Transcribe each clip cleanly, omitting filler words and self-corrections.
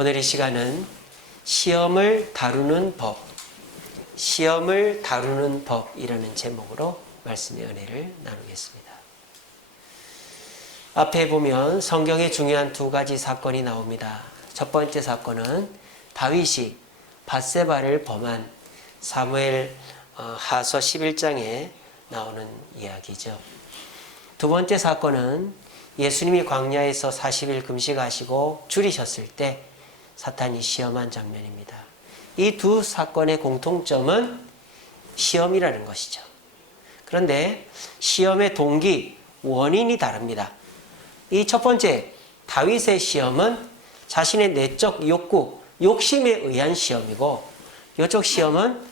오늘 이 시간은 시험을 다루는 법이라는 제목으로 말씀의 은혜를 나누겠습니다. 앞에 보면 성경에 중요한 두 가지 사건이 나옵니다. 첫 번째 사건은 다윗이 밧세바를 범한 사무엘 하서 11장에 나오는 이야기죠. 두 번째 사건은 예수님이 광야에서 40일 금식하시고 줄이셨을 때 사탄이 시험한 장면입니다. 이 두 사건의 공통점은 시험이라는 것이죠. 그런데 시험의 동기, 원인이 다릅니다. 이 첫 번째 다윗의 시험은 자신의 내적 욕구, 욕심에 의한 시험이고, 이쪽 시험은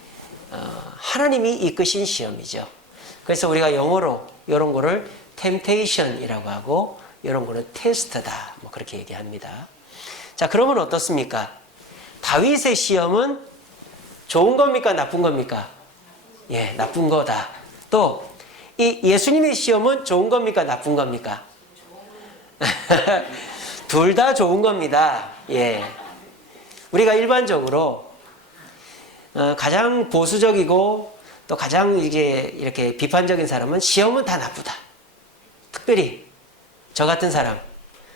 하나님이 이끄신 시험이죠. 그래서 우리가 영어로 이런 거를 temptation이라고 하고 이런 거는 테스트다, 뭐 그렇게 얘기합니다. 자, 그러면 어떻습니까? 다윗의 시험은 좋은 겁니까? 나쁜 겁니까? 예, 나쁜 거다. 또 이 예수님의 시험은 좋은 겁니까? 나쁜 겁니까? 둘 다 좋은 겁니다. 예. 우리가 일반적으로 가장 보수적이고 또 가장 이렇게 비판적인 사람은 시험은 다 나쁘다. 특별히 저 같은 사람,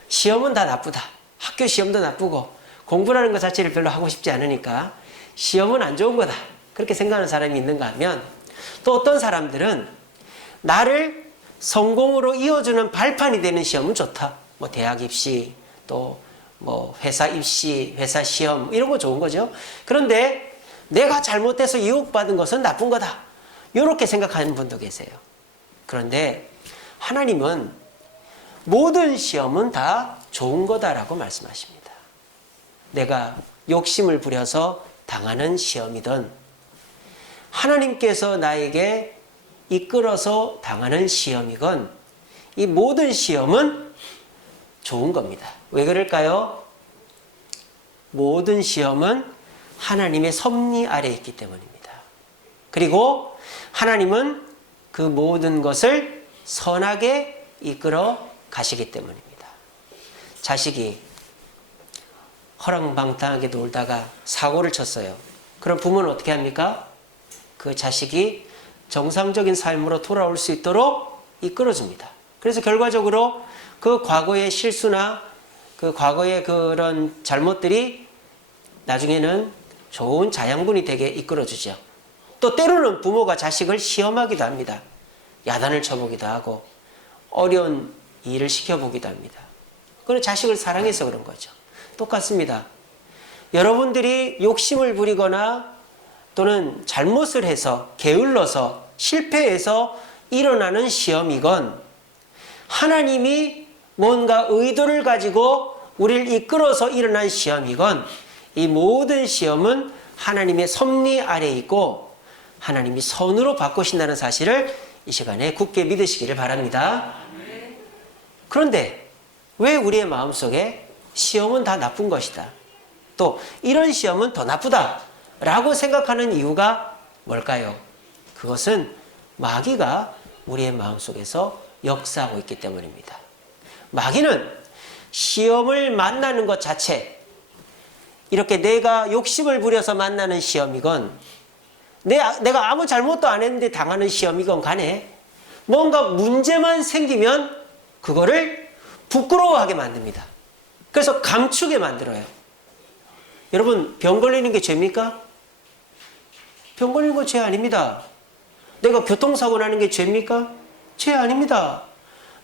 시험은 다 나쁘다. 학교 시험도 나쁘고 공부라는 것 자체를 별로 하고 싶지 않으니까 시험은 안 좋은 거다. 그렇게 생각하는 사람이 있는가 하면, 또 어떤 사람들은 나를 성공으로 이어주는 발판이 되는 시험은 좋다. 뭐 대학 입시, 또 뭐 회사 입시, 회사 시험 이런 거 좋은 거죠. 그런데 내가 잘못돼서 유혹받은 것은 나쁜 거다. 이렇게 생각하는 분도 계세요. 그런데 하나님은 모든 시험은 다 좋은 거다라고 말씀하십니다. 내가 욕심을 부려서 당하는 시험이든 하나님께서 나에게 이끌어서 당하는 시험이건 이 모든 시험은 좋은 겁니다. 왜 그럴까요? 모든 시험은 하나님의 섭리 아래에 있기 때문입니다. 그리고 하나님은 그 모든 것을 선하게 이끌어 가시기 때문입니다. 자식이 허랑방탕하게 놀다가 사고를 쳤어요. 그럼 부모는 어떻게 합니까? 그 자식이 정상적인 삶으로 돌아올 수 있도록 이끌어줍니다. 그래서 결과적으로 그 과거의 실수나 그 과거의 그런 잘못들이 나중에는 좋은 자양분이 되게 이끌어주죠. 또 때로는 부모가 자식을 시험하기도 합니다. 야단을 쳐보기도 하고 어려운 일을 시켜보기도 합니다. 그건 자식을 사랑해서 그런 거죠. 똑같습니다. 여러분들이 욕심을 부리거나 또는 잘못을 해서 게을러서 실패해서 일어나는 시험이건 하나님이 뭔가 의도를 가지고 우리를 이끌어서 일어난 시험이건 이 모든 시험은 하나님의 섭리 아래에 있고 하나님이 선으로 바꾸신다는 사실을 이 시간에 굳게 믿으시기를 바랍니다. 그런데 왜 우리의 마음속에 시험은 다 나쁜 것이다, 또 이런 시험은 더 나쁘다 라고 생각하는 이유가 뭘까요? 그것은 마귀가 우리의 마음속에서 역사하고 있기 때문입니다. 마귀는 시험을 만나는 것 자체, 이렇게 내가 욕심을 부려서 만나는 시험이건 내가 아무 잘못도 안 했는데 당하는 시험이건 간에 뭔가 문제만 생기면 그거를 부끄러워하게 만듭니다. 그래서 감추게 만들어요. 여러분, 병 걸리는 게 죄입니까? 병 걸리는 건 죄 아닙니다. 내가 교통사고 나는 게 죄입니까? 죄 아닙니다.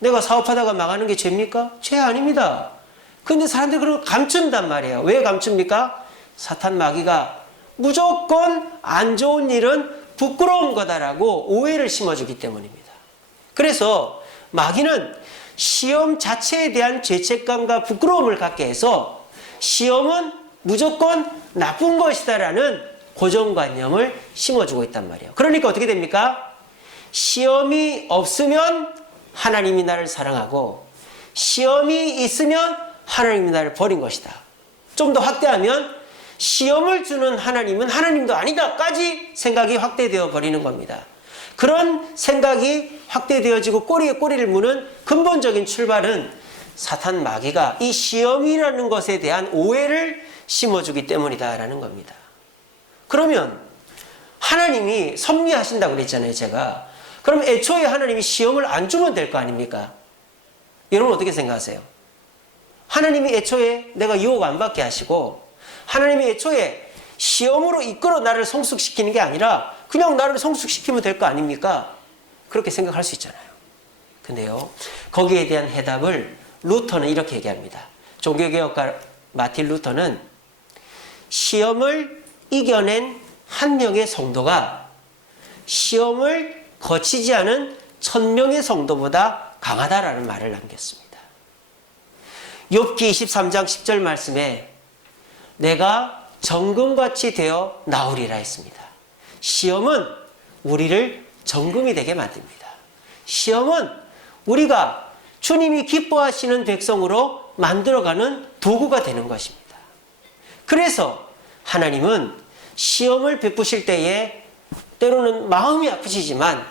내가 사업하다가 망하는 게 죄입니까? 죄 아닙니다. 근데 사람들이 그걸 감춘단 말이에요. 왜 감춥니까? 사탄 마귀가 무조건 안 좋은 일은 부끄러운 거다라고 오해를 심어주기 때문입니다. 그래서 마귀는 시험 자체에 대한 죄책감과 부끄러움을 갖게 해서 시험은 무조건 나쁜 것이다라는 고정관념을 심어주고 있단 말이에요. 그러니까 어떻게 됩니까? 시험이 없으면 하나님이 나를 사랑하고 시험이 있으면 하나님이 나를 버린 것이다. 좀 더 확대하면 시험을 주는 하나님은 하나님도 아니다까지 생각이 확대되어 버리는 겁니다. 그런 생각이 확대되어지고 꼬리에 꼬리를 무는 근본적인 출발은 사탄 마귀가 이 시험이라는 것에 대한 오해를 심어주기 때문이다라는 겁니다. 그러면 하나님이 섭리하신다고 그랬잖아요, 제가. 그럼 애초에 하나님이 시험을 안 주면 될 거 아닙니까? 여러분 어떻게 생각하세요? 하나님이 애초에 내가 유혹 안 받게 하시고 하나님이 애초에 시험으로 이끌어 나를 성숙시키는 게 아니라 그냥 나를 성숙시키면 될 거 아닙니까? 그렇게 생각할 수 있잖아요. 근데요, 거기에 대한 해답을 루터는 이렇게 얘기합니다. 종교개혁가 마틴 루터는 시험을 이겨낸 한 명의 성도가 시험을 거치지 않은 1000명의 성도보다 강하다라는 말을 남겼습니다. 욥기 23장 10절 말씀에 내가 정금같이 되어 나오리라 했습니다. 시험은 우리를 정금이 되게 만듭니다. 시험은 우리가 주님이 기뻐하시는 백성으로 만들어가는 도구가 되는 것입니다. 그래서 하나님은 시험을 베푸실 때에 때로는 마음이 아프시지만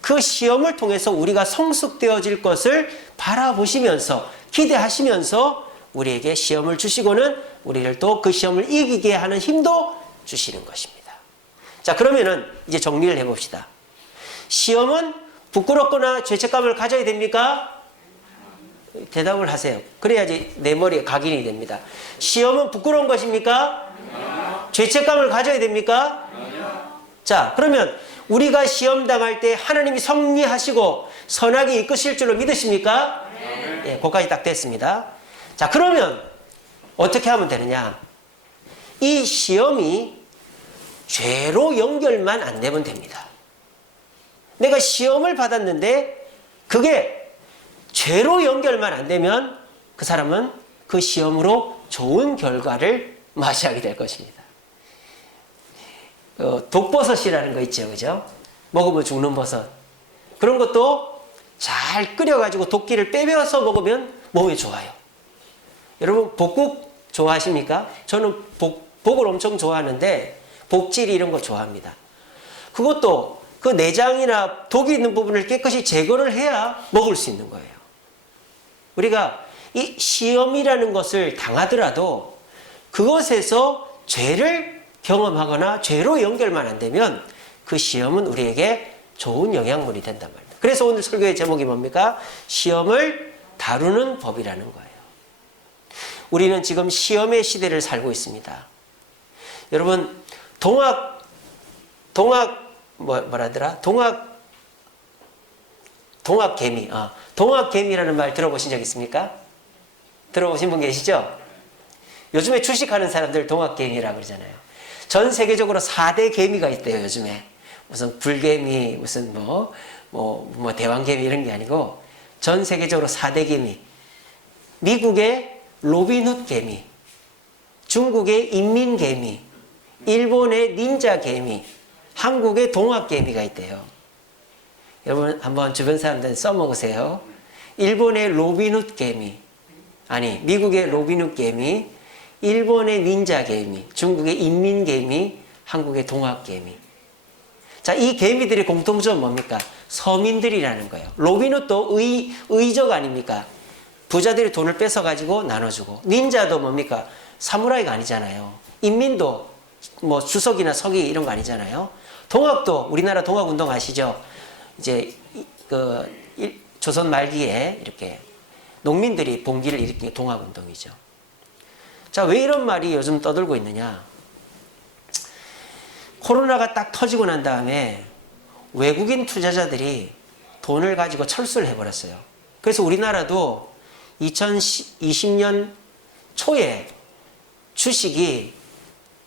그 시험을 통해서 우리가 성숙되어질 것을 바라보시면서 기대하시면서 우리에게 시험을 주시고는 우리를 또 그 시험을 이기게 하는 힘도 주시는 것입니다. 자, 그러면은 이제 정리를 해봅시다. 시험은 부끄럽거나 죄책감을 가져야 됩니까? 대답을 하세요. 그래야지 내 머리에 각인이 됩니다. 시험은 부끄러운 것입니까? 죄책감을 가져야 됩니까? 자, 그러면 우리가 시험 당할 때 하나님이 섭리하시고 선하게 이끄실 줄로 믿으십니까? 예, 거기까지 딱 됐습니다. 자, 그러면 어떻게 하면 되느냐? 이 시험이 죄로 연결만 안 되면 됩니다. 내가 시험을 받았는데 그게 죄로 연결만 안 되면 그 사람은 그 시험으로 좋은 결과를 맞이하게 될 것입니다. 독버섯이라는 거 있죠, 그죠? 먹으면 죽는 버섯. 그런 것도 잘 끓여가지고 도끼를 빼빼어서 먹으면 몸에 좋아요. 여러분 복국 좋아하십니까? 저는 복을 엄청 좋아하는데 복질 이런 거 좋아합니다. 그것도 그 내장이나 독이 있는 부분을 깨끗이 제거를 해야 먹을 수 있는 거예요. 우리가 이 시험이라는 것을 당하더라도 그것에서 죄를 경험하거나 죄로 연결만 안 되면 그 시험은 우리에게 좋은 영향물이 된단 말입니다. 그래서 오늘 설교의 제목이 뭡니까? 시험을 다루는 법이라는 거예요. 우리는 지금 시험의 시대를 살고 있습니다. 여러분 동학개미라는 말 들어보신 적 있습니까? 들어보신 분 계시죠? 요즘에 주식하는 사람들 동학개미라고 그러잖아요. 전 세계적으로 4대 개미가 있대요, 요즘에. 무슨 불개미, 무슨 대왕개미 이런 게 아니고 전 세계적으로 4대 개미. 미국의 로빈훗 개미, 중국의 인민개미, 일본의 닌자 개미, 한국의 동학개미가 있대요. 여러분 한번 주변 사람들 써먹으세요. 일본의 로빈훗 개미, 아니 미국의 로빈훗 개미, 일본의 닌자 개미, 중국의 인민개미, 한국의 동학개미. 자, 이 개미들의 공통점은 뭡니까? 서민들이라는 거예요. 로빈훗도 의적 아닙니까? 부자들이 돈을 뺏어가지고 나눠주고. 닌자도 뭡니까? 사무라이가 아니잖아요. 인민도 주석이나 서기 이런 거 아니잖아요. 동학도 우리나라 동학운동 아시죠? 이제 조선 말기에 이렇게 농민들이 봉기를 일으킨 게 동학운동이죠. 자, 왜 이런 말이 요즘 떠들고 있느냐? 코로나가 딱 터지고 난 다음에 외국인 투자자들이 돈을 가지고 철수를 해버렸어요. 그래서 우리나라도 2020년 초에 주식이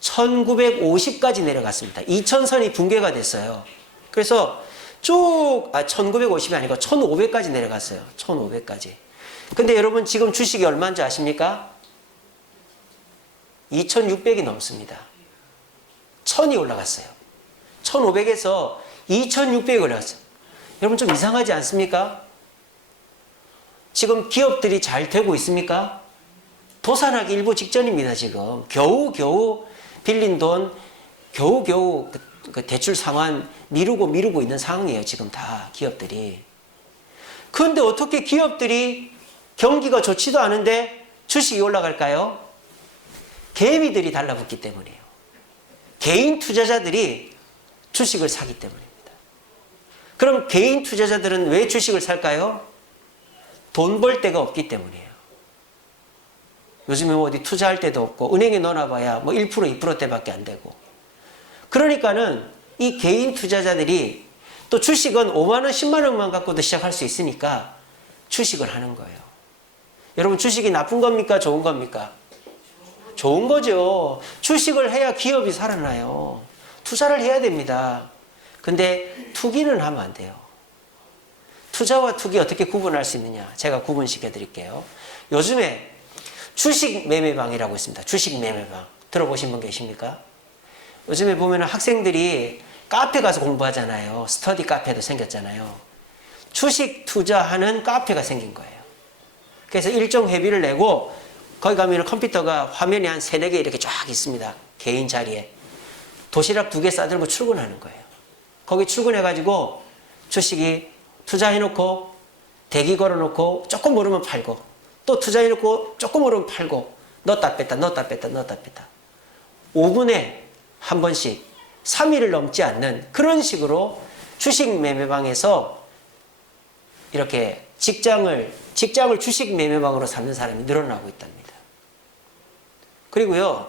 1950까지 내려갔습니다. 2000선이 붕괴가 됐어요. 그래서 1950이 아니고 1500까지 내려갔어요. 1500까지. 근데 여러분 지금 주식이 얼마인지 아십니까? 2600이 넘습니다. 1000이 올라갔어요. 1500에서 2600이 올라갔어요. 여러분 좀 이상하지 않습니까? 지금 기업들이 잘 되고 있습니까? 도산하기 일보 직전입니다, 지금. 겨우 빌린 돈, 겨우 그 대출 상환 미루고 있는 상황이에요, 지금 다 기업들이. 그런데 어떻게 기업들이 경기가 좋지도 않은데 주식이 올라갈까요? 개미들이 달라붙기 때문이에요. 개인 투자자들이 주식을 사기 때문입니다. 그럼 개인 투자자들은 왜 주식을 살까요? 돈 벌 데가 없기 때문이에요. 요즘에 어디 투자할 데도 없고 은행에 넣어놔봐야 뭐 1%, 2%대밖에 안 되고. 그러니까는 이 개인 투자자들이 또 주식은 5만 원, 10만 원만 갖고도 시작할 수 있으니까 주식을 하는 거예요. 여러분 주식이 나쁜 겁니까? 좋은 겁니까? 좋은 거죠. 주식을 해야 기업이 살아나요. 투자를 해야 됩니다. 근데 투기는 하면 안 돼요. 투자와 투기 어떻게 구분할 수 있느냐? 제가 구분시켜 드릴게요. 요즘에 주식 매매방이라고 있습니다. 주식 매매방. 들어보신 분 계십니까? 요즘에 보면 학생들이 카페 가서 공부하잖아요. 스터디 카페도 생겼잖아요. 주식 투자하는 카페가 생긴 거예요. 그래서 일정 회비를 내고 거기 가면 컴퓨터가 화면이 한 3, 4개 이렇게 쫙 있습니다. 개인 자리에. 도시락 2개 싸들고 출근하는 거예요. 거기 출근해가지고 주식이 투자해놓고 대기 걸어놓고 조금 오르면 팔고 또 투자해놓고 조금 오르면 팔고 넣었다 뺐다 넣었다 뺐다 넣었다 뺐다 5분에 한 번씩 3일을 넘지 않는 그런 식으로 주식 매매방에서 이렇게 직장을 주식 매매방으로 삼는 사람이 늘어나고 있답니다. 그리고요,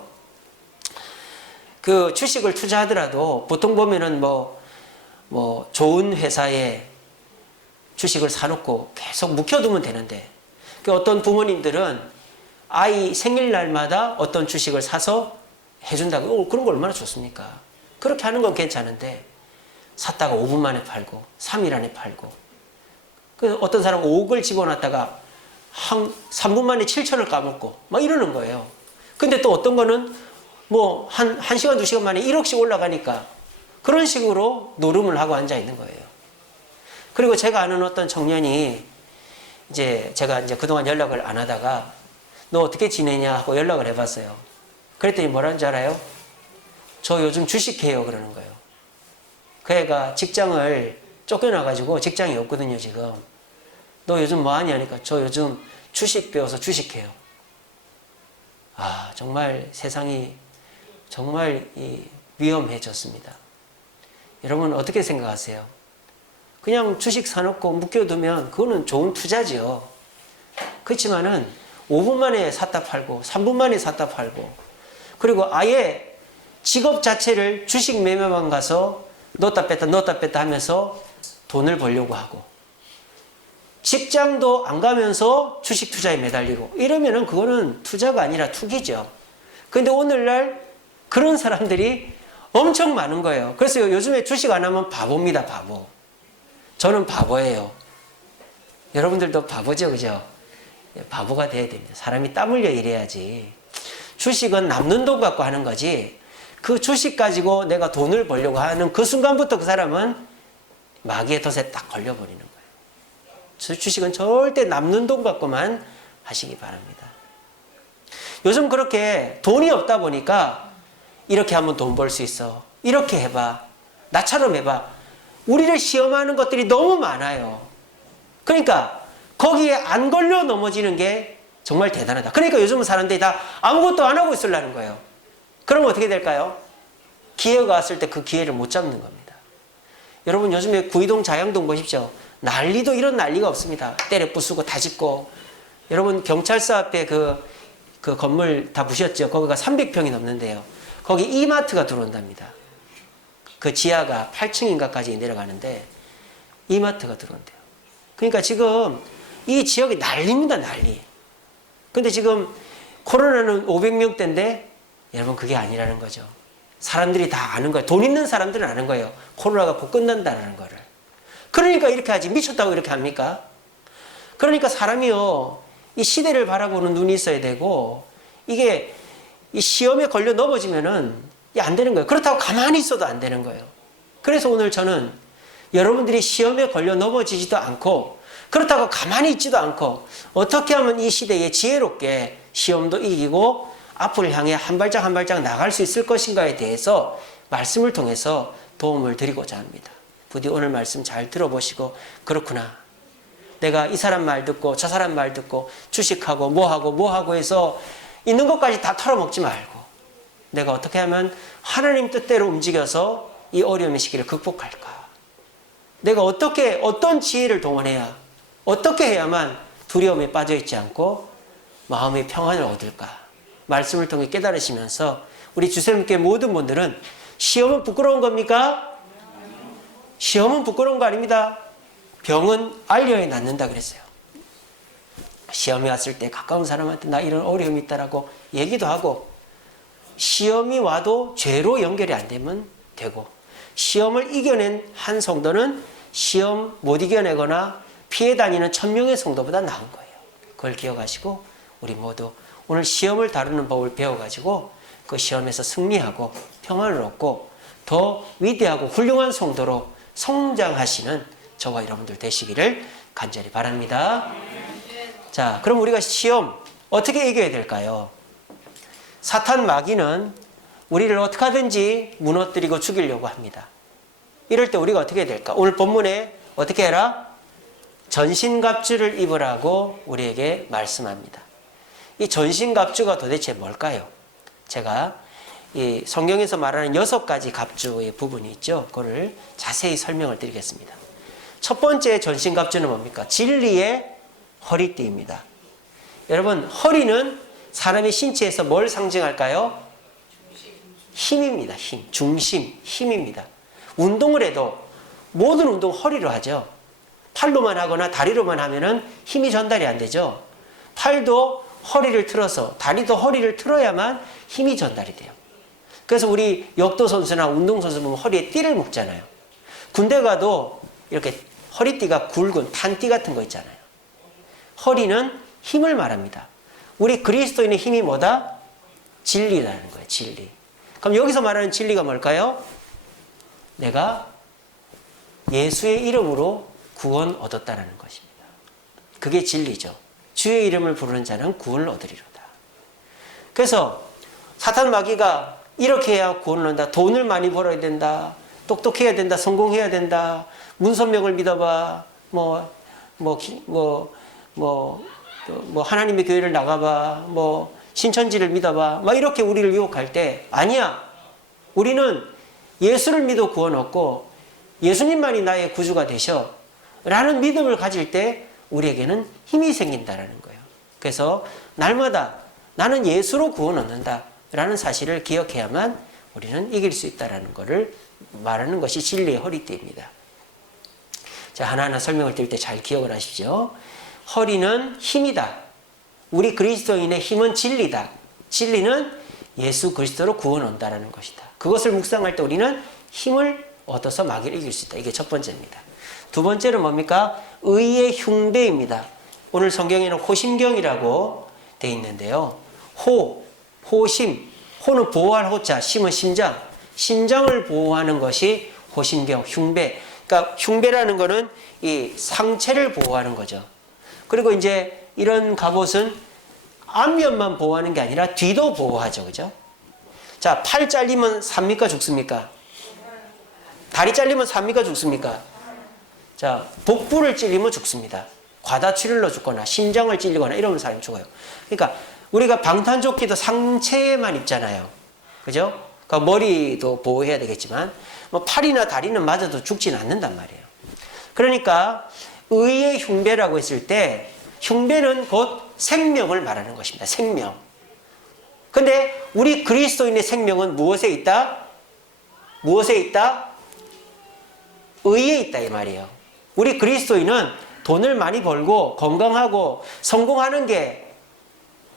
그 주식을 투자하더라도 보통 보면은 뭐 좋은 회사에 주식을 사놓고 계속 묵혀두면 되는데, 그 어떤 부모님들은 아이 생일날마다 어떤 주식을 사서 해준다고. 그런 거 얼마나 좋습니까? 그렇게 하는 건 괜찮은데 샀다가 5분 만에 팔고 3일 안에 팔고, 그 어떤 사람은 5억을 집어넣었다가 한 3분 만에 7천을 까먹고 막 이러는 거예요. 근데 또 어떤 거는 뭐 한 1시간 2시간 만에 1억씩 올라가니까 그런 식으로 노름을 하고 앉아 있는 거예요. 그리고 제가 아는 어떤 청년이 제가 그동안 연락을 안 하다가 너 어떻게 지내냐 하고 연락을 해봤어요. 그랬더니 뭐라는 줄 알아요? 저 요즘 주식해요 그러는 거예요. 그 애가 직장을 쫓겨나가지고 직장이 없거든요 지금. 너 요즘 뭐 하냐 하니까 저 요즘 주식 배워서 주식해요. 아, 정말 세상이 정말 위험해졌습니다. 여러분 어떻게 생각하세요? 그냥 주식 사놓고 묵혀두면 그거는 좋은 투자지요. 그렇지만은 5분 만에 샀다 팔고 3분 만에 샀다 팔고, 그리고 아예 직업 자체를 주식 매매방 가서 넣었다 뺐다 하면서 돈을 벌려고 하고, 직장도 안 가면서 주식 투자에 매달리고 이러면은 그거는 투자가 아니라 투기죠. 근데 오늘날 그런 사람들이 엄청 많은 거예요. 그래서 요즘에 주식 안 하면 바보입니다, 바보. 저는 바보예요. 여러분들도 바보죠, 그죠? 바보가 돼야 됩니다. 사람이 땀 흘려 일해야지. 주식은 남는 돈 갖고 하는 거지, 그 주식 가지고 내가 돈을 벌려고 하는 그 순간부터 그 사람은 마귀의 덫에 딱 걸려버리는 거예요. 주식은 절대 남는 돈 갖고만 하시기 바랍니다. 요즘 그렇게 돈이 없다 보니까 이렇게 하면 돈 벌 수 있어, 이렇게 해봐, 나처럼 해봐, 우리를 시험하는 것들이 너무 많아요. 그러니까 거기에 안 걸려 넘어지는 게 정말 대단하다. 그러니까 요즘은 사람들이 다 아무것도 안 하고 있으려는 거예요. 그러면 어떻게 될까요? 기회가 왔을 때 그 기회를 못 잡는 겁니다. 여러분 요즘에 구이동 자양동 보십시오. 난리도 이런 난리가 없습니다. 때려 부수고 다 짓고. 여러분 경찰서 앞에 그 건물 다 부셨죠? 거기가 300평이 넘는데요. 거기 이마트가 들어온답니다. 그 지하가 8층인가까지 내려가는데 이마트가 들어온대요. 그러니까 지금 이 지역이 난리입니다, 난리. 근데 지금 코로나는 500명대인데 여러분 그게 아니라는 거죠. 사람들이 다 아는 거예요. 돈 있는 사람들은 아는 거예요. 코로나가 곧 끝난다는 거를. 그러니까 이렇게 하지. 미쳤다고 이렇게 합니까? 그러니까 사람이요, 이 시대를 바라보는 눈이 있어야 되고, 이게 이 시험에 걸려 넘어지면은 안 되는 거예요. 그렇다고 가만히 있어도 안 되는 거예요. 그래서 오늘 저는 여러분들이 시험에 걸려 넘어지지도 않고, 그렇다고 가만히 있지도 않고, 어떻게 하면 이 시대에 지혜롭게 시험도 이기고 앞을 향해 한 발짝 한 발짝 나갈 수 있을 것인가에 대해서 말씀을 통해서 도움을 드리고자 합니다. 부디 오늘 말씀 잘 들어보시고, 그렇구나, 내가 이 사람 말 듣고 저 사람 말 듣고 주식하고 뭐하고 해서 있는 것까지 다 털어먹지 말고 내가 어떻게 하면 하나님 뜻대로 움직여서 이 어려움의 시기를 극복할까? 내가 어떤 지혜를 동원해야, 어떻게 해야만 두려움에 빠져있지 않고 마음의 평안을 얻을까? 말씀을 통해 깨달으시면서 우리 주쌤께 모든 분들은 시험은 부끄러운 겁니까? 시험은 부끄러운 거 아닙니다. 병은 알려야 낫는다 그랬어요. 시험이 왔을 때 가까운 사람한테 나 이런 어려움이 있다라고 얘기도 하고, 시험이 와도 죄로 연결이 안 되면 되고, 시험을 이겨낸 한 성도는 시험 못 이겨내거나 피해 다니는 1000명의 성도보다 나은 거예요. 그걸 기억하시고 우리 모두 오늘 시험을 다루는 법을 배워가지고 그 시험에서 승리하고 평안을 얻고 더 위대하고 훌륭한 성도로 성장하시는 저와 여러분들 되시기를 간절히 바랍니다. 자, 그럼 우리가 시험 어떻게 이겨야 될까요? 사탄 마귀는 우리를 어떻게 하든지 무너뜨리고 죽이려고 합니다. 이럴 때 우리가 어떻게 해야 될까? 오늘 본문에 어떻게 해라? 전신갑주를 입으라고 우리에게 말씀합니다. 이 전신갑주가 도대체 뭘까요? 제가 이 성경에서 말하는 6가지 갑주의 부분이 있죠. 그거를 자세히 설명을 드리겠습니다. 첫 번째 전신갑주는 뭡니까? 진리의 허리띠입니다. 여러분, 허리는 사람의 신체에서 뭘 상징할까요? 힘입니다. 힘, 중심, 힘입니다. 운동을 해도 모든 운동 허리로 하죠. 팔로만 하거나 다리로만 하면은 힘이 전달이 안 되죠. 팔도 허리를 틀어서, 다리도 허리를 틀어야만 힘이 전달이 돼요. 그래서 우리 역도 선수나 운동 선수 보면 허리에 띠를 묶잖아요. 군대 가도 이렇게 허리띠가 굵은 탄띠 같은 거 있잖아요. 허리는 힘을 말합니다. 우리 그리스도인의 힘이 뭐다? 진리라는 거예요. 진리. 그럼 여기서 말하는 진리가 뭘까요? 내가 예수의 이름으로 구원 얻었다는 것입니다. 그게 진리죠. 주의 이름을 부르는 자는 구원을 얻으리로다. 그래서 사탄 마귀가 이렇게 해야 구원을 얻는다. 돈을 많이 벌어야 된다. 똑똑해야 된다. 성공해야 된다. 문선명을 믿어봐. 하나님의 교회를 나가봐. 신천지를 믿어봐. 막 이렇게 우리를 유혹할 때, 아니야. 우리는 예수를 믿어 구원 얻고 예수님만이 나의 구주가 되셔 라는 믿음을 가질 때 우리에게는 힘이 생긴다라는 거예요. 그래서 날마다 나는 예수로 구원 얻는다 라는 사실을 기억해야만 우리는 이길 수 있다는 것을 말하는 것이 진리의 허리띠입니다. 자, 하나하나 설명을 드릴 때 잘 기억을 하십시오. 허리는 힘이다. 우리 그리스도인의 힘은 진리다. 진리는 예수 그리스도로 구원 얻는다는 것이다. 그것을 묵상할 때 우리는 힘을 얻어서 마귀를 이길 수 있다. 이게 첫 번째입니다. 두 번째는 뭡니까? 의의 흉배입니다. 오늘 성경에는 호심경이라고 되어 있는데요. 호심. 호는 보호할 호자, 심은 심장. 심장을 보호하는 것이 호심경, 흉배. 그러니까 흉배라는 거는 이 상체를 보호하는 거죠. 그리고 이제 이런 갑옷은 앞면만 보호하는 게 아니라 뒤도 보호하죠. 그죠? 자, 팔 잘리면 삽니까? 죽습니까? 다리 잘리면 삽니까? 죽습니까? 자, 복부를 찔리면 죽습니다. 과다출혈로 죽거나 심장을 찔리거나 이러면 사람이 죽어요. 그러니까 우리가 방탄조끼도 상체에만 입잖아요. 그죠? 그러니까 머리도 보호해야 되겠지만 팔이나 다리는 맞아도 죽지는 않는단 말이에요. 그러니까 의의 흉배라고 했을 때 흉배는 곧 생명을 말하는 것입니다. 생명. 근데 우리 그리스도인의 생명은 무엇에 있다? 무엇에 있다? 의에 있다 이 말이에요. 우리 그리스도인은 돈을 많이 벌고 건강하고 성공하는 게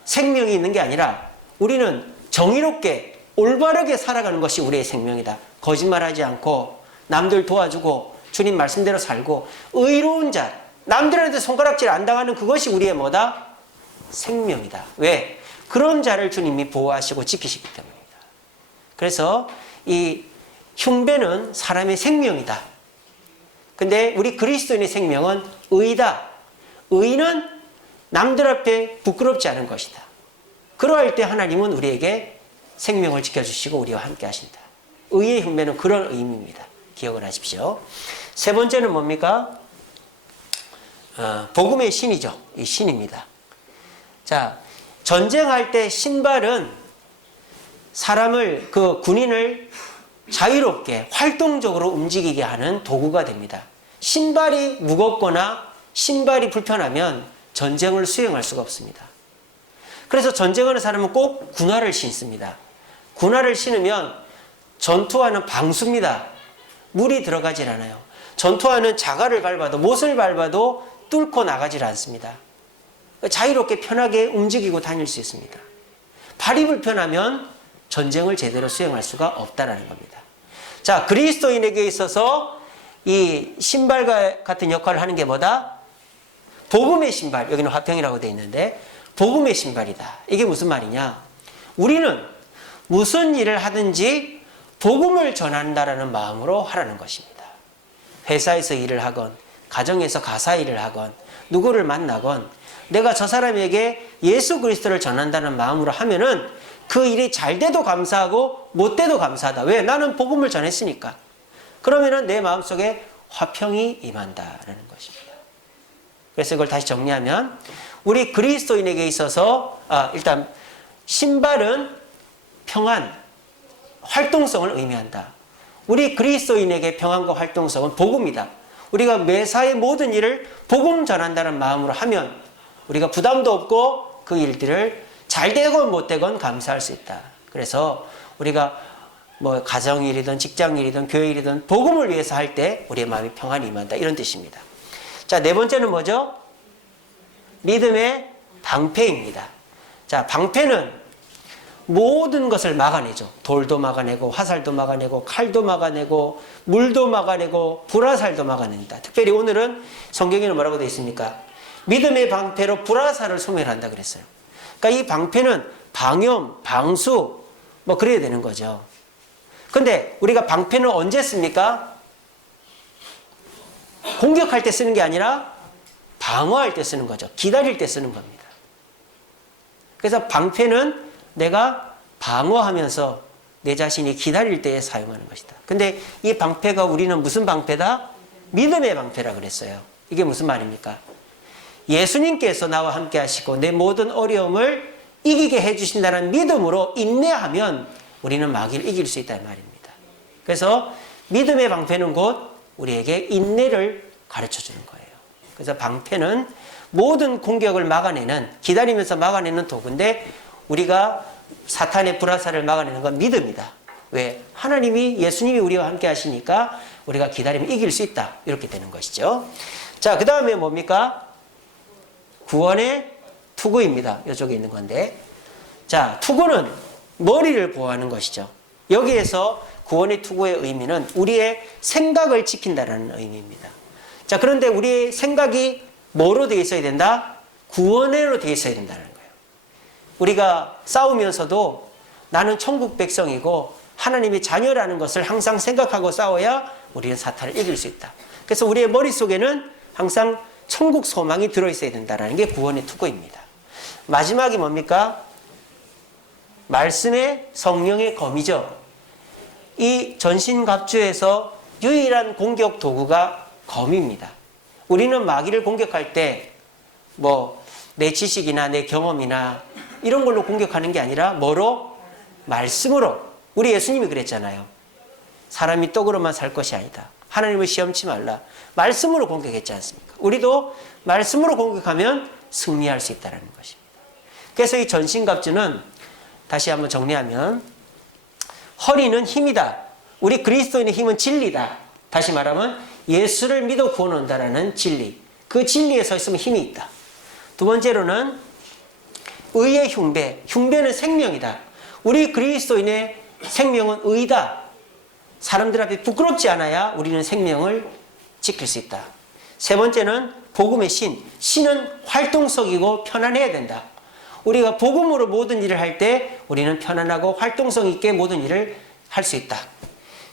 생명이 있는 게 아니라 우리는 정의롭게 올바르게 살아가는 것이 우리의 생명이다. 거짓말하지 않고 남들 도와주고 주님 말씀대로 살고 의로운 자, 남들한테 손가락질 안 당하는 그것이 우리의 뭐다? 생명이다. 왜? 그런 자를 주님이 보호하시고 지키시기 때문입니다. 그래서 이 흉배는 사람의 생명이다. 근데 우리 그리스도인의 생명은 의다. 의는 남들 앞에 부끄럽지 않은 것이다. 그러할 때 하나님은 우리에게 생명을 지켜주시고 우리와 함께 하신다. 의의 흉배는 그런 의미입니다. 기억을 하십시오. 세 번째는 뭡니까? 복음의 신이죠. 이 신입니다. 자, 전쟁할 때 신발은 사람을, 그 군인을 자유롭게 활동적으로 움직이게 하는 도구가 됩니다. 신발이 무겁거나 신발이 불편하면 전쟁을 수행할 수가 없습니다. 그래서 전쟁하는 사람은 꼭 군화를 신습니다. 군화를 신으면 전투화는 방수입니다. 물이 들어가질 않아요. 전투화는 자갈을 밟아도, 못을 밟아도 뚫고 나가질 않습니다. 자유롭게 편하게 움직이고 다닐 수 있습니다. 발이 불편하면 전쟁을 제대로 수행할 수가 없다는 겁니다. 자, 그리스도인에게 있어서 이 신발 같은 역할을 하는 게 뭐다? 복음의 신발, 여기는 화평이라고 되어 있는데 복음의 신발이다. 이게 무슨 말이냐? 우리는 무슨 일을 하든지 복음을 전한다라는 마음으로 하라는 것입니다. 회사에서 일을 하건, 가정에서 가사 일을 하건, 누구를 만나건 내가 저 사람에게 예수 그리스도를 전한다는 마음으로 하면은 그 일이 잘 돼도 감사하고 못 돼도 감사하다. 왜? 나는 복음을 전했으니까. 그러면은 내 마음속에 화평이 임한다라는 것입니다. 그래서 이걸 다시 정리하면 우리 그리스도인에게 있어서 일단 신발은 평안, 활동성을 의미한다. 우리 그리스도인에게 평안과 활동성은 복음이다. 우리가 매사의 모든 일을 복음 전한다는 마음으로 하면 우리가 부담도 없고 그 일들을 잘 되건 못 되건 감사할 수 있다. 그래서 우리가 뭐 가정일이든 직장일이든 교회일이든 복음을 위해서 할 때 우리의 마음이 평안이 임한다. 이런 뜻입니다. 자, 네 번째는 뭐죠? 믿음의 방패입니다. 자, 방패는 모든 것을 막아내죠. 돌도 막아내고 화살도 막아내고 칼도 막아내고 물도 막아내고 불화살도 막아낸다. 특별히 오늘은 성경에는 뭐라고 되어 있습니까? 믿음의 방패로 불화살을 소멸한다 그랬어요. 그러니까 이 방패는 방염, 방수 뭐 그래야 되는 거죠. 근데 우리가 방패는 언제 씁니까? 공격할 때 쓰는 게 아니라 방어할 때 쓰는 거죠. 기다릴 때 쓰는 겁니다. 그래서 방패는 내가 방어하면서 내 자신이 기다릴 때에 사용하는 것이다. 근데 이 방패가 우리는 무슨 방패다? 믿음의 방패라 그랬어요. 이게 무슨 말입니까? 예수님께서 나와 함께 하시고 내 모든 어려움을 이기게 해주신다는 믿음으로 인내하면 우리는 마귀를 이길 수 있다는 말입니다. 그래서 믿음의 방패는 곧 우리에게 인내를 가르쳐 주는 거예요. 그래서 방패는 모든 공격을 막아내는, 기다리면서 막아내는 도구인데 우리가 사탄의 불화살을 막아내는 건 믿음이다. 왜? 하나님이, 예수님이 우리와 함께 하시니까 우리가 기다리면 이길 수 있다. 이렇게 되는 것이죠. 자, 그 다음에 뭡니까? 구원의 투구입니다. 이쪽에 있는 건데. 자, 투구는 머리를 보호하는 것이죠. 여기에서 구원의 투구의 의미는 우리의 생각을 지킨다는 의미입니다. 자, 그런데 우리의 생각이 뭐로 되어 있어야 된다? 구원으로 되어 있어야 된다는 거예요. 우리가 싸우면서도 나는 천국 백성이고 하나님의 자녀라는 것을 항상 생각하고 싸워야 우리는 사탄을 이길 수 있다. 그래서 우리의 머릿속에는 항상 천국 소망이 들어있어야 된다는 게 구원의 투구입니다. 마지막이 뭡니까? 말씀의 성령의 검이죠. 이 전신갑주에서 유일한 공격 도구가 검입니다. 우리는 마귀를 공격할 때 내 지식이나 내 경험이나 이런 걸로 공격하는 게 아니라 뭐로? 말씀으로. 우리 예수님이 그랬잖아요. 사람이 떡으로만 살 것이 아니다. 하나님을 시험치 말라. 말씀으로 공격했지 않습니까? 우리도 말씀으로 공격하면 승리할 수 있다는 것입니다. 그래서 이 전신갑주는 다시 한번 정리하면 허리는 힘이다. 우리 그리스도인의 힘은 진리다. 다시 말하면 예수를 믿어 구원 온다라는 진리. 그 진리에 서 있으면 힘이 있다. 두 번째로는 의의 흉배. 흉배는 생명이다. 우리 그리스도인의 생명은 의다. 사람들 앞에 부끄럽지 않아야 우리는 생명을 지킬 수 있다. 세 번째는 복음의 신. 신은 활동성이고 편안해야 된다. 우리가 복음으로 모든 일을 할 때 우리는 편안하고 활동성 있게 모든 일을 할 수 있다.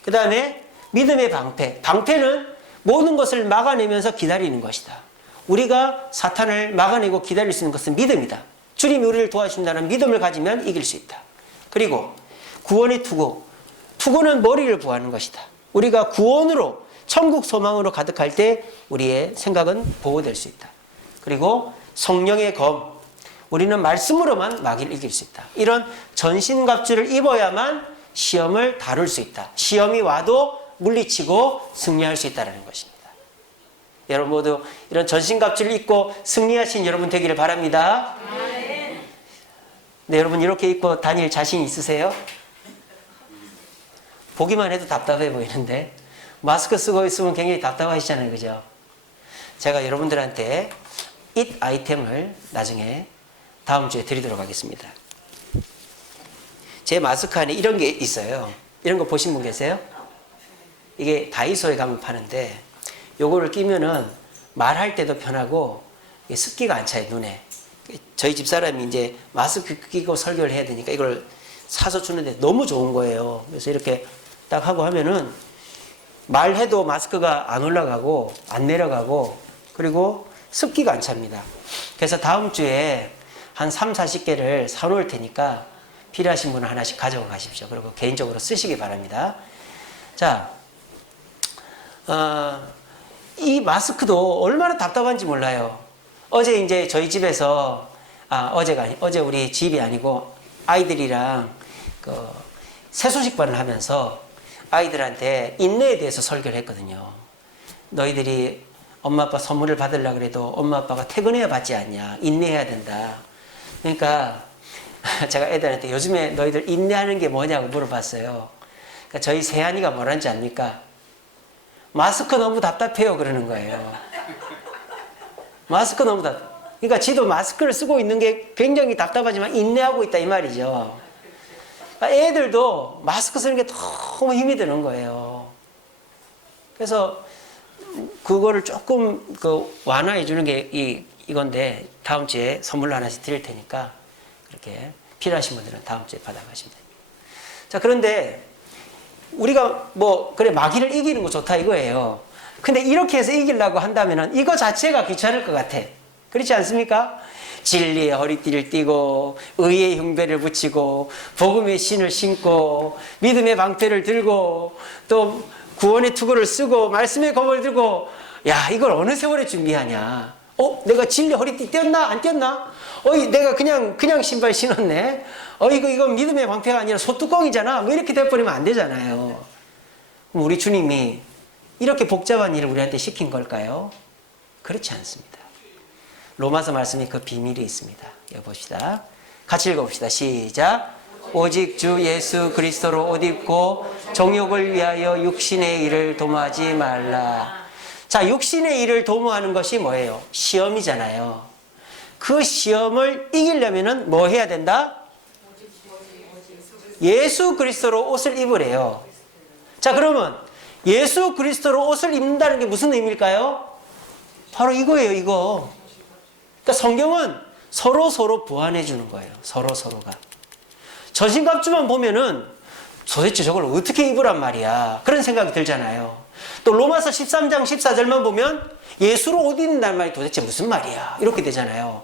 그 다음에 믿음의 방패. 방패는 모든 것을 막아내면서 기다리는 것이다. 우리가 사탄을 막아내고 기다릴 수 있는 것은 믿음이다. 주님이 우리를 도와주신다는 믿음을 가지면 이길 수 있다. 그리고 구원의 투구. 투구는 머리를 보호하는 것이다. 우리가 구원으로 천국 소망으로 가득할 때 우리의 생각은 보호될 수 있다. 그리고 성령의 검. 우리는 말씀으로만 마귀를 이길 수 있다. 이런 전신갑주를 입어야만 시험을 다룰 수 있다. 시험이 와도 물리치고 승리할 수 있다는 것입니다. 여러분 모두 이런 전신갑주를 입고 승리하신 여러분 되기를 바랍니다. 네, 여러분 이렇게 입고 다닐 자신 있으세요? 보기만 해도 답답해 보이는데 마스크 쓰고 있으면 굉장히 답답하시잖아요. 그죠? 제가 여러분들한테 잇 아이템을 나중에 다음 주에 드리도록 하겠습니다. 제 마스크 안에 이런 게 있어요. 이런 거 보신 분 계세요? 이게 다이소에 가면 파는데 요거를 끼면은 말할 때도 편하고 습기가 안 차요, 눈에. 저희 집사람이 이제 마스크 끼고 설교를 해야 되니까 이걸 사서 주는데 너무 좋은 거예요. 그래서 이렇게 딱 하고 하면은 말해도 마스크가 안 올라가고 안 내려가고 그리고 습기가 안 찹니다. 그래서 다음 주에 한 3, 40개를 사놓을 테니까 필요하신 분은 하나씩 가져가 가십시오. 그리고 개인적으로 쓰시기 바랍니다. 자, 이 마스크도 얼마나 답답한지 몰라요. 어제 이제 저희 집에서, 어제 우리 집이 아니고 아이들이랑 그 세수식반을 하면서 아이들한테 인내에 대해서 설교를 했거든요. 너희들이 엄마 아빠 선물을 받으려고 그래도 엄마 아빠가 퇴근해야 받지 않냐. 인내해야 된다. 그러니까 제가 애들한테 요즘에 너희들 인내하는 게 뭐냐고 물어봤어요. 그러니까 저희 세한이가 뭐라는지 압니까? 마스크 너무 답답해요 그러는 거예요. 마스크 너무 답답해. 그러니까 지도 마스크를 쓰고 있는 게 굉장히 답답하지만 인내하고 있다 이 말이죠. 그러니까 애들도 마스크 쓰는 게 너무 힘이 드는 거예요. 그래서 그거를 조금 완화해 주는 게 이건데 다음 주에 선물로 하나씩 드릴 테니까 그렇게 필요하신 분들은 다음 주에 받아가시면 됩니다. 자, 그런데 우리가 그래 마귀를 이기는 거 좋다 이거예요. 근데 이렇게 해서 이기려고 한다면은 이거 자체가 귀찮을 것 같아. 그렇지 않습니까? 진리의 허리띠를 띠고 의의 흉배를 붙이고 복음의 신을 신고 믿음의 방패를 들고 또 구원의 투구를 쓰고 말씀의 검을 들고 야 이걸 어느 세월에 준비하냐. 내가 진리 허리띠 띄었나 안 띄었나? 내가 그냥 신발 신었네. 이거 믿음의 방패가 아니라 소뚜껑이잖아. 이렇게 돼버리면 안 되잖아요. 그럼 우리 주님이 이렇게 복잡한 일을 우리한테 시킨 걸까요? 그렇지 않습니다. 로마서 말씀이 그 비밀이 있습니다. 여기 봅시다. 같이 읽어봅시다. 시작. 오직 주 예수 그리스도로 옷 입고 정욕을 위하여 육신의 일을 도모하지 말라. 자, 육신의 일을 도모하는 것이 뭐예요? 시험이잖아요. 그 시험을 이기려면은 뭐 해야 된다? 예수 그리스도로 옷을 입으래요. 자, 그러면 예수 그리스도로 옷을 입는다는 게 무슨 의미일까요? 바로 이거예요, 이거. 그러니까 성경은 서로 보완해 주는 거예요. 서로가. 전신갑주만 보면은 도대체 저걸 어떻게 입으란 말이야. 그런 생각이 들잖아요. 또 로마서 13장 14절만 보면 예수로 옷 입는다는 말이 도대체 무슨 말이야. 이렇게 되잖아요.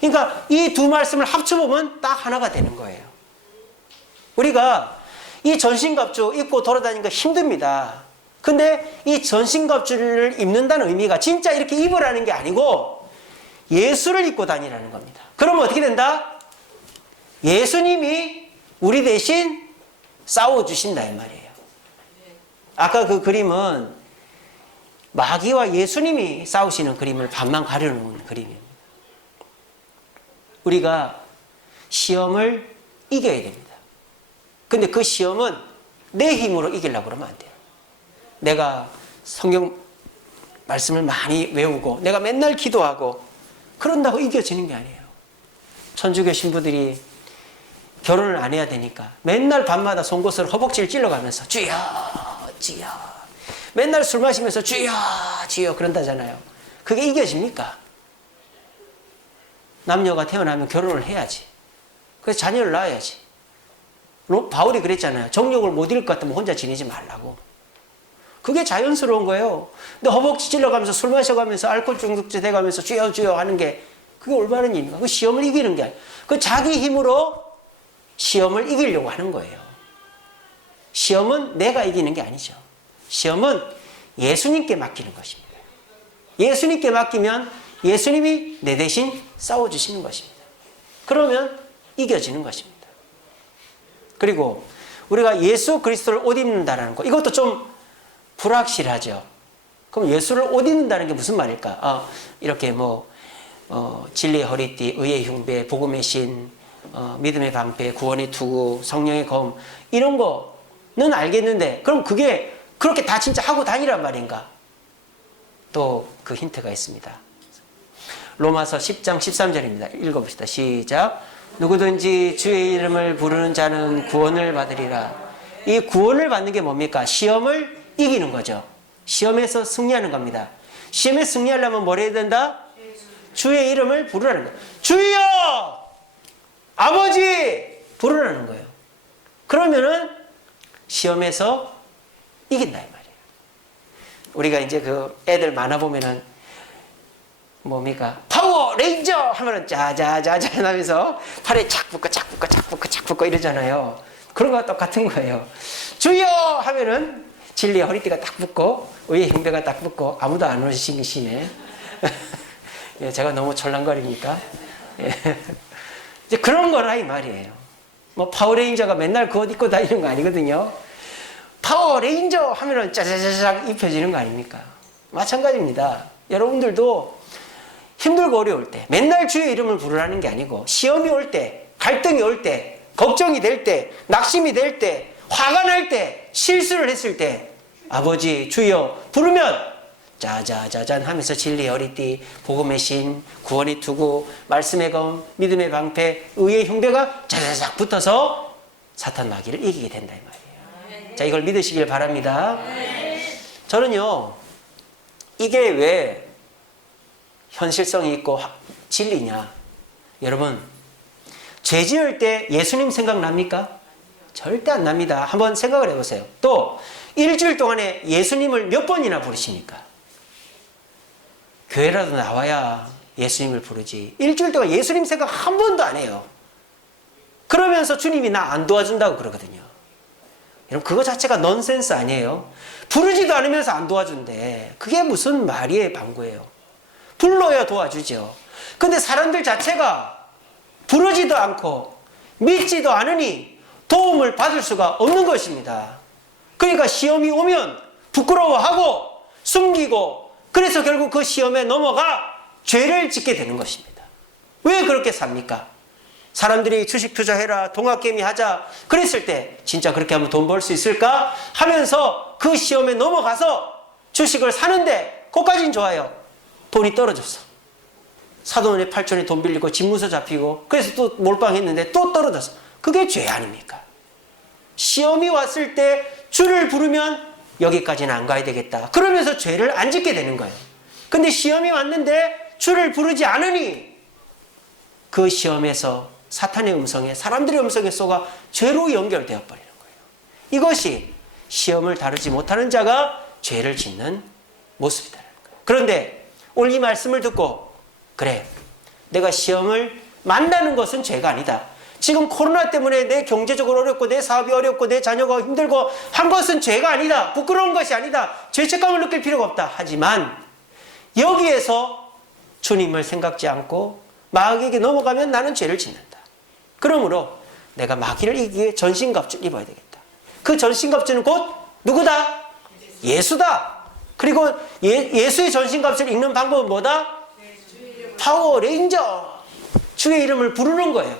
그러니까 이 두 말씀을 합쳐보면 딱 하나가 되는 거예요. 우리가 이 전신갑주 입고 돌아다니는 거 힘듭니다. 근데 이 전신갑주를 입는다는 의미가 진짜 이렇게 입으라는 게 아니고 예수를 입고 다니라는 겁니다. 그러면 어떻게 된다? 예수님이 우리 대신 싸워주신다 이 말이에요. 아까 그 그림은 마귀와 예수님이 싸우시는 그림을 반만 가려놓은 그림입니다. 우리가 시험을 이겨야 됩니다. 근데 그 시험은 내 힘으로 이기려고 그러면 안 돼요. 내가 성경 말씀을 많이 외우고 내가 맨날 기도하고 그런다고 이겨지는 게 아니에요. 천주교 신부들이 결혼을 안 해야 되니까 맨날 밤마다 송곳으로 허벅지를 찔러가면서 주여 주여 맨날 술 마시면서 주여 주여 그런다잖아요. 그게 이겨집니까? 남녀가 태어나면 결혼을 해야지. 그래서 자녀를 낳아야지. 바울이 그랬잖아요. 정욕을 못 잃을 것 같으면 혼자 지내지 말라고. 그게 자연스러운 거예요. 근데 허벅지 찔러가면서 술 마셔가면서 알코올 중독자 돼가면서 주여 주여 하는 게 그게 올바른 일인가? 그 시험을 이기는 게 아니에요. 그 자기 힘으로 시험을 이기려고 하는 거예요. 시험은 내가 이기는 게 아니죠. 시험은 예수님께 맡기는 것입니다. 예수님께 맡기면 예수님이 내 대신 싸워주시는 것입니다. 그러면 이겨지는 것입니다. 그리고 우리가 예수 그리스도를 옷 입는다는 거, 이것도 좀 불확실하죠. 그럼 예수를 옷 입는다는 게 무슨 말일까? 이렇게 진리의 허리띠, 의의 흉배, 복음의 신, 믿음의 방패, 구원의 투구, 성령의 검, 이런 거는 알겠는데, 그럼 그게 그렇게 다 진짜 하고 다니란 말인가? 또 그 힌트가 있습니다. 로마서 10장 13절입니다. 읽어봅시다. 시작. 누구든지 주의 이름을 부르는 자는 구원을 받으리라. 이 구원을 받는 게 뭡니까? 시험을 이기는 거죠. 시험에서 승리하는 겁니다. 시험에 승리하려면 뭘 해야 된다? 주의 이름을 부르라는 거예요. 주여! 아버지! 부르라는 거예요. 그러면은 시험에서 이긴다 이 말이에요. 우리가 이제 그 애들 만화 보면은 뭡니까? 파워 레인저 하면은 짜자자자 하면서 팔에 착 붙고 이러잖아요. 그런 거와 똑같은 거예요. 주여 하면은 진리의 허리띠가 딱 붙고 의의 흉배가 딱 붙고 아무도 안 오시시네. 예, 제가 너무 철랑거리니까. 예. 이제 그런 거라 이 말이에요. 파워레인저가 맨날 그 옷 입고 다니는 거 아니거든요. 파워레인저 하면은 짜자자작 입혀지는 거 아닙니까? 마찬가지입니다. 여러분들도 힘들고 어려울 때 맨날 주의 이름을 부르라는 게 아니고 시험이 올 때, 갈등이 올 때, 걱정이 될 때, 낙심이 될 때, 화가 날 때, 실수를 했을 때 아버지 주여 부르면 짜자자잔 하면서 진리의 허리띠, 복음의 신, 구원의 투구, 말씀의 검, 믿음의 방패, 의의 흉배가 짜자작 붙어서 사탄 마귀를 이기게 된다 이 말이에요. 자, 이걸 믿으시길 바랍니다. 저는요, 이게 왜 현실성이 있고 진리냐? 여러분, 죄 지을 때 예수님 생각납니까? 절대 안 납니다. 한번 생각을 해보세요. 또 일주일 동안에 예수님을 몇 번이나 부르십니까? 교회라도 나와야 예수님을 부르지. 일주일 동안 예수님 생각 한 번도 안 해요. 그러면서 주님이 나 안 도와준다고 그러거든요. 여러분, 그거 자체가 넌센스 아니에요? 부르지도 않으면서 안 도와준대. 그게 무슨 말이에요, 방구예요. 불러야 도와주죠. 근데 사람들 자체가 부르지도 않고 믿지도 않으니 도움을 받을 수가 없는 것입니다. 그러니까 시험이 오면 부끄러워하고 숨기고, 그래서 결국 그 시험에 넘어가 죄를 짓게 되는 것입니다. 왜 그렇게 삽니까? 사람들이 주식 투자해라, 동학개미 하자 그랬을 때 진짜 그렇게 하면 돈 벌 수 있을까 하면서 그 시험에 넘어가서 주식을 사는데 그것까진 좋아요. 돈이 떨어졌어. 사돈의 팔촌에 돈 빌리고 집무서 잡히고 그래서 또 몰빵했는데 또 떨어졌어. 그게 죄 아닙니까? 시험이 왔을 때 주를 부르면 여기까지는 안 가야 되겠다. 그러면서 죄를 안 짓게 되는 거예요. 근데 시험이 왔는데 주를 부르지 않으니 그 시험에서 사탄의 음성에, 사람들의 음성에 쏘가 죄로 연결되어 버리는 거예요. 이것이 시험을 다루지 못하는 자가 죄를 짓는 모습이다. 그런데 오늘 이 말씀을 듣고, 그래, 내가 시험을 만나는 것은 죄가 아니다. 지금 코로나 때문에 내 경제적으로 어렵고 내 사업이 어렵고 내 자녀가 힘들고 한 것은 죄가 아니다. 부끄러운 것이 아니다. 죄책감을 느낄 필요가 없다. 하지만 여기에서 주님을 생각지 않고 마귀에게 넘어가면 나는 죄를 짓는다. 그러므로 내가 마귀를 이기기 위해 전신갑주를 입어야 되겠다. 그 전신갑주는 곧 누구다? 예수다. 그리고 예수의 전신갑주를 입는 방법은 뭐다? 파워레인저. 주의 이름을 부르는 거예요.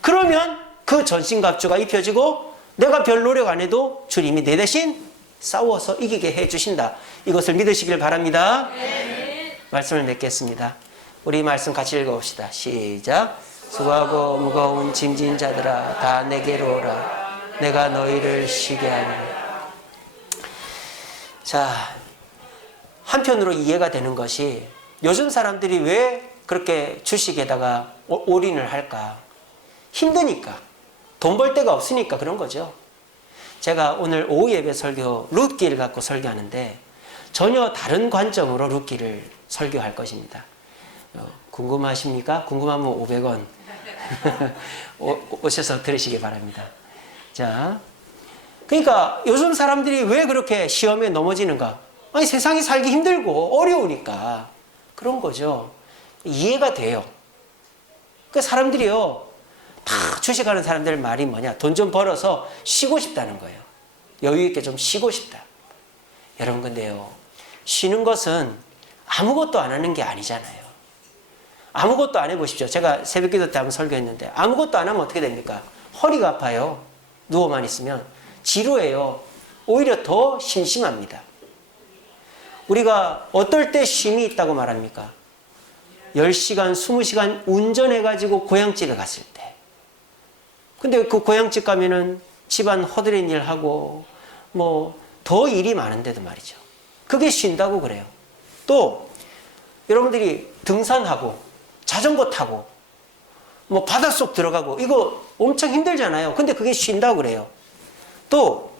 그러면 그 전신갑주가 입혀지고 내가 별 노력 안 해도 주님이 내 대신 싸워서 이기게 해주신다. 이것을 믿으시길 바랍니다. 말씀을 맺겠습니다. 우리 말씀 같이 읽어봅시다. 시작. 수고하고 무거운 짐진 자들아 다 내게로 오라. 내가 너희를 쉬게 하리라. 자, 한편으로 이해가 되는 것이 요즘 사람들이 왜 그렇게 주식에다가 올인을 할까? 힘드니까. 돈 벌 데가 없으니까 그런 거죠. 제가 오늘 오후 예배 설교 룻기를 갖고 설교하는데 전혀 다른 관점으로 룻기를 설교할 것입니다. 궁금하십니까? 궁금하면 500원 오셔서 들으시기 바랍니다. 자, 그러니까 요즘 사람들이 왜 그렇게 시험에 넘어지는가? 아니, 세상이 살기 힘들고 어려우니까 그런 거죠. 이해가 돼요. 그 사람들이요, 다 주식하는 사람들 말이 뭐냐? 돈 좀 벌어서 쉬고 싶다는 거예요. 여유 있게 좀 쉬고 싶다. 여러분, 근데요, 쉬는 것은 아무것도 안 하는 게 아니잖아요. 아무것도 안 해보십시오. 제가 새벽기도 때 한번 설교했는데 아무것도 안 하면 어떻게 됩니까? 허리가 아파요. 누워만 있으면 지루해요. 오히려 더 심심합니다. 우리가 어떨 때 쉼이 있다고 말합니까? 10시간, 20시간 운전해가지고 고향집에 갔을 때. 근데 그 고향집 가면은 집안 허드렛 일하고 뭐 더 일이 많은데도 말이죠. 그게 쉰다고 그래요. 또 여러분들이 등산하고 자전거 타고 뭐 바닷속 들어가고 이거 엄청 힘들잖아요. 근데 그게 쉰다고 그래요. 또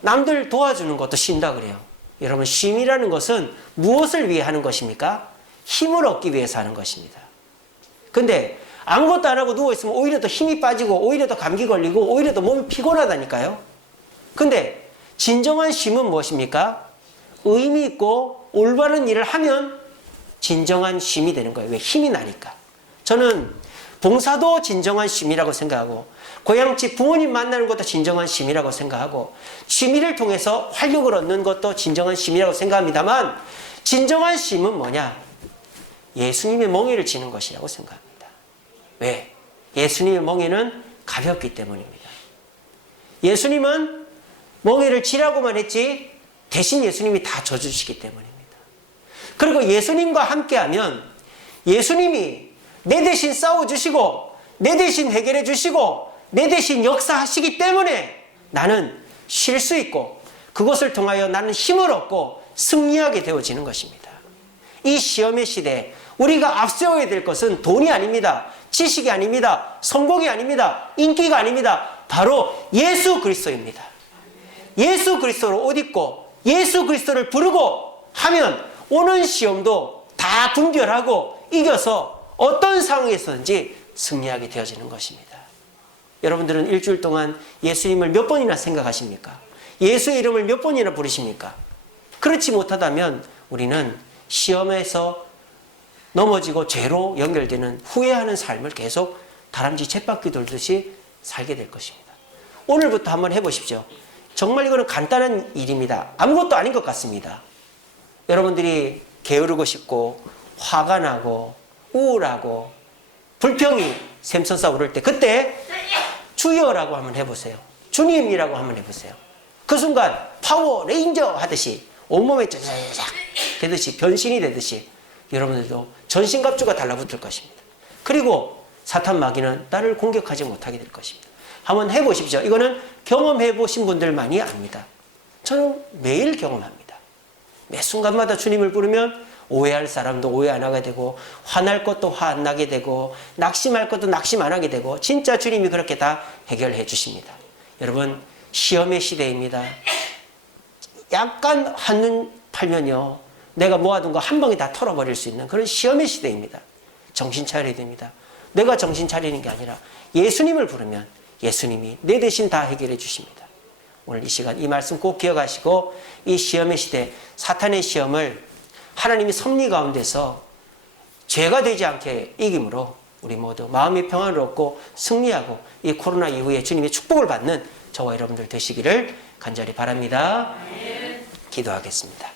남들 도와주는 것도 쉰다고 그래요. 여러분, 쉼이라는 것은 무엇을 위해 하는 것입니까? 힘을 얻기 위해서 하는 것입니다. 근데 아무것도 안 하고 누워있으면 오히려 더 힘이 빠지고 오히려 더 감기 걸리고 오히려 더 몸이 피곤하다니까요. 근데 진정한 쉼은 무엇입니까? 의미 있고 올바른 일을 하면 진정한 쉼이 되는 거예요. 왜? 힘이 나니까. 저는 봉사도 진정한 쉼이라고 생각하고 고향집 부모님 만나는 것도 진정한 쉼이라고 생각하고 취미를 통해서 활력을 얻는 것도 진정한 쉼이라고 생각합니다만 진정한 쉼은 뭐냐? 예수님의 멍에를 지는 것이라고 생각합니다. 왜? 예수님의 멍에는 가볍기 때문입니다. 예수님은 멍에를 지라고만 했지 대신 예수님이 다 져주시기 때문입니다. 그리고 예수님과 함께하면 예수님이 내 대신 싸워주시고 내 대신 해결해 주시고 내 대신 역사하시기 때문에 나는 쉴 수 있고 그것을 통하여 나는 힘을 얻고 승리하게 되어지는 것입니다. 이 시험의 시대에 우리가 앞세워야 될 것은 돈이 아닙니다. 지식이 아닙니다. 성공이 아닙니다. 인기가 아닙니다. 바로 예수 그리스도입니다. 예수 그리스도로 옷 입고 예수 그리스도를 부르고 하면 오는 시험도 다 분별하고 이겨서 어떤 상황에서든지 승리하게 되어지는 것입니다. 여러분들은 일주일 동안 예수님을 몇 번이나 생각하십니까? 예수의 이름을 몇 번이나 부르십니까? 그렇지 못하다면 우리는 시험에서 넘어지고 죄로 연결되는 후회하는 삶을 계속 다람쥐 쳇바퀴 돌듯이 살게 될 것입니다. 오늘부터 한번 해보십시오. 정말 이거는 간단한 일입니다. 아무것도 아닌 것 같습니다. 여러분들이 게으르고 싶고 화가 나고 우울하고 불평이 샘솟아 오를 때 그때 주여라고 한번 해보세요. 주님이라고 한번 해보세요. 그 순간 파워 레인저 하듯이 온몸에 쫙쫙 되듯이 변신이 되듯이 여러분들도 전신갑주가 달라붙을 것입니다. 그리고 사탄 마귀는 나를 공격하지 못하게 될 것입니다. 한번 해보십시오. 이거는 경험해보신 분들만이 압니다. 저는 매일 경험합니다. 매 순간마다 주님을 부르면 오해할 사람도 오해 안 하게 되고 화날 것도 화 안 나게 되고 낙심할 것도 낙심 안 하게 되고 진짜 주님이 그렇게 다 해결해 주십니다. 여러분, 시험의 시대입니다. 약간 한눈 팔면요 내가 모아둔 거 한 방에 다 털어버릴 수 있는 그런 시험의 시대입니다. 정신 차려야 됩니다. 내가 정신 차리는 게 아니라 예수님을 부르면 예수님이 내 대신 다 해결해 주십니다. 오늘 이 시간 이 말씀 꼭 기억하시고 이 시험의 시대, 사탄의 시험을 하나님이 섭리 가운데서 죄가 되지 않게 이김으로 우리 모두 마음의 평안을 얻고 승리하고 이 코로나 이후에 주님의 축복을 받는 저와 여러분들 되시기를 간절히 바랍니다. 기도하겠습니다.